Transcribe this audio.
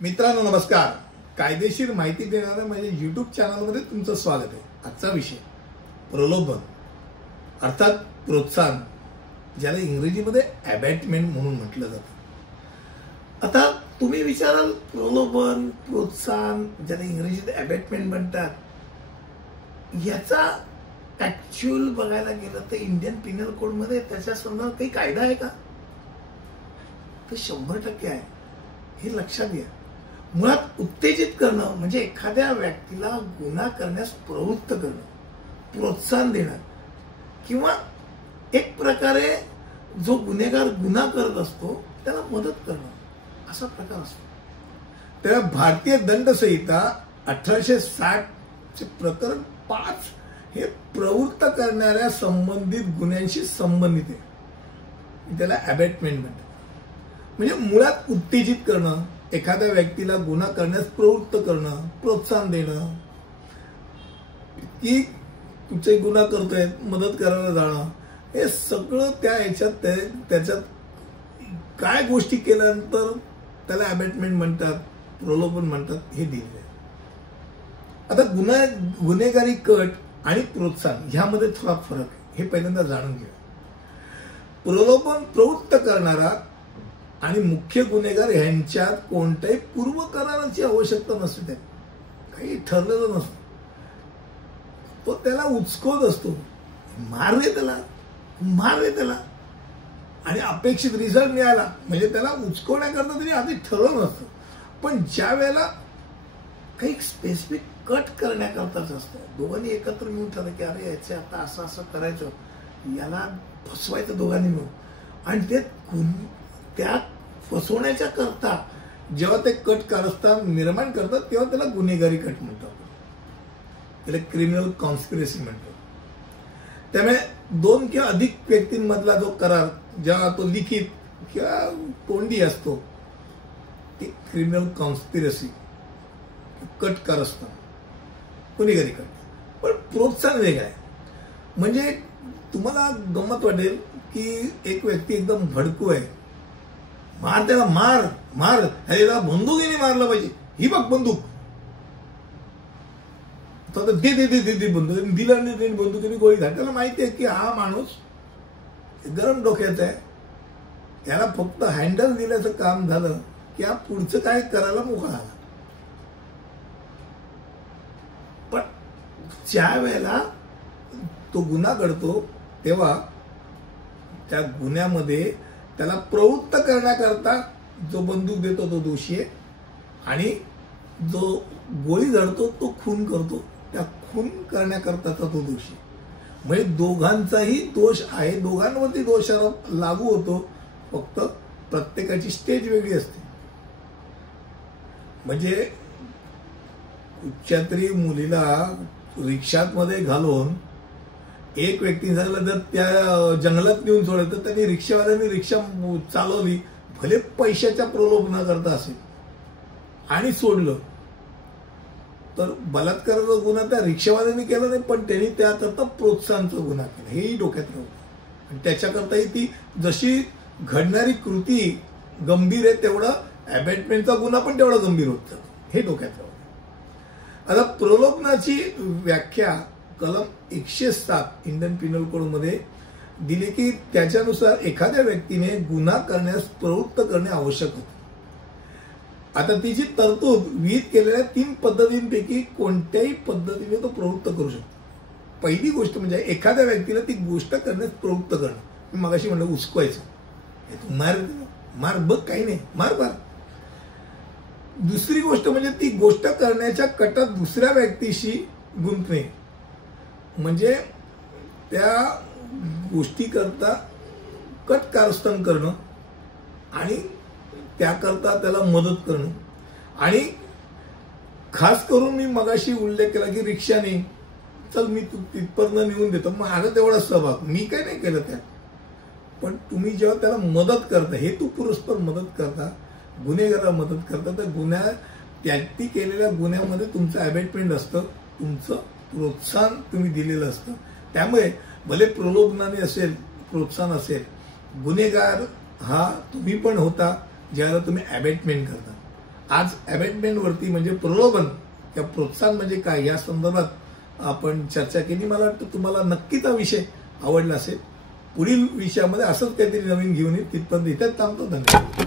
मित्रांनो नमस्कार. कायदेशीर माहिती देणाऱ्या माझ्या यूट्यूब चॅनलमध्ये तुमचं स्वागत आहे. आजचा विषय प्रलोभन अर्थात प्रोत्साहन, ज्याला इंग्रजीमध्ये अबॅटमेंट म्हणून म्हटलं जातं. आता तुम्ही विचाराल प्रलोभन प्रोत्साहन ज्याला इंग्रजीत अबॅटमेंट म्हणतात, याचा ऍक्च्युअल बघायला गेलं तर इंडियन पिनल कोडमध्ये त्याच्या संदर्भात काही कायदा आहे का? तर 100% आहे. हे लक्षात घ्या. मुळात उत्तेजित करणं म्हणजे एखाद्या व्यक्तीला गुन्हा करण्यास प्रवृत्त करणं, प्रोत्साहन देणं, किंवा एक प्रकारे जो गुन्हेगार गुन्हा करत असतो त्याला मदत करणं, असा प्रकार असतो. त्या भारतीय दंड संहिता 1860 चे प्रकरण 5 हे प्रवृत्त करणाऱ्या संबंधित गुन्ह्यांशी संबंधित आहे. त्याला अबॅटमेंट म्हणतात. म्हणजे मुळात उत्तेजित करणं, एखाद्या व्यक्तीला गुन्हा करण्यास प्रवृत्त करणं, प्रोत्साहन देणं, की कुठे गुन्हा करतोय मदत करायला जाणं, हे सगळं त्याच्यात काय गोष्टी केल्यानंतर त्याला अबॅटमेंट म्हणतात, प्रलोभन म्हणतात, हे दिले. आता गुन्हेगारी कट आणि प्रोत्साहन ह्यामध्ये थोडा फरक आहे, हे पहिल्यांदा जाणून घ्या. प्रलोभन प्रवृत्त करणारा आणि मुख्य गुन्हेगार यांच्यात कोणत्याही पूर्व कराराची आवश्यकता नसते. काही ठरलेलं नसतं. तो त्याला उचकवत असतो, मार रे त्याला, आणि अपेक्षित रिझल्ट मिळाला म्हणजे त्याला उचकवण्याकरता तरी आधी ठरवलं नसतं. पण ज्या वेळेला काही स्पेसिफिक कट करण्याकरताच असतं, दोघांनी एकत्र मिळून ठरलं की अरे याचे आता असं असं करायचं, याला फसवायचं दोघांनी मिळून, आणि ते त्या फसवण्याच्या करता जेव्हा ते कट कारस्थान निर्माण करतात तेव्हा त्याला गुन्हेगारी कट म्हणतात. त्याला क्रिमिनल कॉन्स्पिरसी म्हणतात. त्यामुळे 2 किंवा अधिक व्यक्तींमधला जो करार जेव्हा तो लिखित किंवा तोंडी असतो ते क्रिमिनल कॉन्स्पिरसी, कट कारस्थान, गुन्हेगारी कट. पण प्रोत्साहन वेगळं आहे. म्हणजे तुम्हाला गंमत वाटेल की एक व्यक्ती एकदम भडकू आहे, मार त्याला, मार ह्याला बंदुकीने मारलं पाहिजे, ही बघ बंदूक, दे बंदूक, दिला नाही बंदुकीने गोळी घाल. त्याला माहिती आहे की हा माणूस गरम डोक्याचा आहे, त्याला फक्त हँडल दिल्याचं काम झालं की हा पुढचं काय करायला मोकळा झाला. पण ज्या वेळेला तो गुन्हा घडतो तेव्हा त्या गुन्ह्यामध्ये त्याला प्रवृत्त करण्याकरता जो बंदूक देतो तो दोषी आहे, आणि जो गोळी झडतो तो खून करतो त्या खून करण्याकरताचा तो दोषी. म्हणजे दोघांचाही दोष आहे, दोघांवरती दोषारोप लागू होतो, फक्त प्रत्येकाची स्टेज वेगळी असते. म्हणजे कुठच्यातरी मुलीला रिक्षात मध्ये घालून एक व्यक्ती सांगितलं जर त्या जंगलात नेऊन सोडलं तर त्यांनी रिक्षावाल्यांनी रिक्षा चालवली, भले पैशाच्या प्रलोभना करता असेल, आणि सोडलं, तर बलात्काराचा गुन्हा त्या रिक्षावाल्यांनी केला नाही, पण त्यांनी त्याकरता प्रोत्साहनचा गुन्हा केला, हेही डोक्यात राहतं. आणि त्याच्याकरताही ती जशी घडणारी कृती गंभीर आहे तेवढा अबॅटमेंटचा गुन्हा पण तेवढा गंभीर होत जातो, हे डोक्यात राहतं. आता प्रलोभनाची व्याख्या कलम 107 इंडियन पिनल कोडमध्ये दिली की त्याच्यानुसार एखाद्या व्यक्तीने गुन्हा करण्यास प्रवृत्त करणे आवश्यक होते. आता तिची तरतूद विहित केलेल्या 3 पद्धतींपैकी कोणत्याही पद्धतीने तो प्रवृत्त करू शकतो. पहिली गोष्ट म्हणजे एखाद्या व्यक्तीला ती गोष्ट करण्यास प्रवृत्त करणं. मी मगाशी म्हणलं उचकवायचं, मार बघ, काही नाही, मार. दुसरी गोष्ट म्हणजे ती गोष्ट करण्याच्या कटात दुसऱ्या व्यक्तीशी गुंतणे, म्हणजे त्या गोष्टी करता कट कारस्थान करणं आणि त्याकरता त्याला मदत करणं. आणि खास करून मी मगाशी उल्लेख केला की रिक्षाने चल मी तिथपर्यंत नेऊन देतो, मग माझा तेवढा सहभाग, मी काय नाही केलं त्यात. पण तुम्ही जेव्हा त्याला मदत करता, हे तू पुरस्पर मदत करता, गुन्हेगाराला मदत करता, तर त्यांनी केलेल्या गुन्ह्यामध्ये तुमचं अबॅटमेंट असतं, तुमचं प्रोत्साहन तुम्ही दिलेलं असतं. त्यामुळे भले प्रलोभनाने असेल, प्रोत्साहन असेल, गुन्हेगार हा तुम्ही पण होता ज्याला तुम्ही अबॅटमेंट करता. आज अमेंडमेंटवरती म्हणजे प्रलोभन किंवा प्रोत्साहन म्हणजे काय या संदर्भात आपण चर्चा केली. मला वाटतं तुम्हाला नक्कीच हा विषय आवडला असेल. पुढील विषयामध्ये असंच काहीतरी नवीन घेऊन येईल. तिथपर्यंत इथेच थांबतो. धन्यवाद.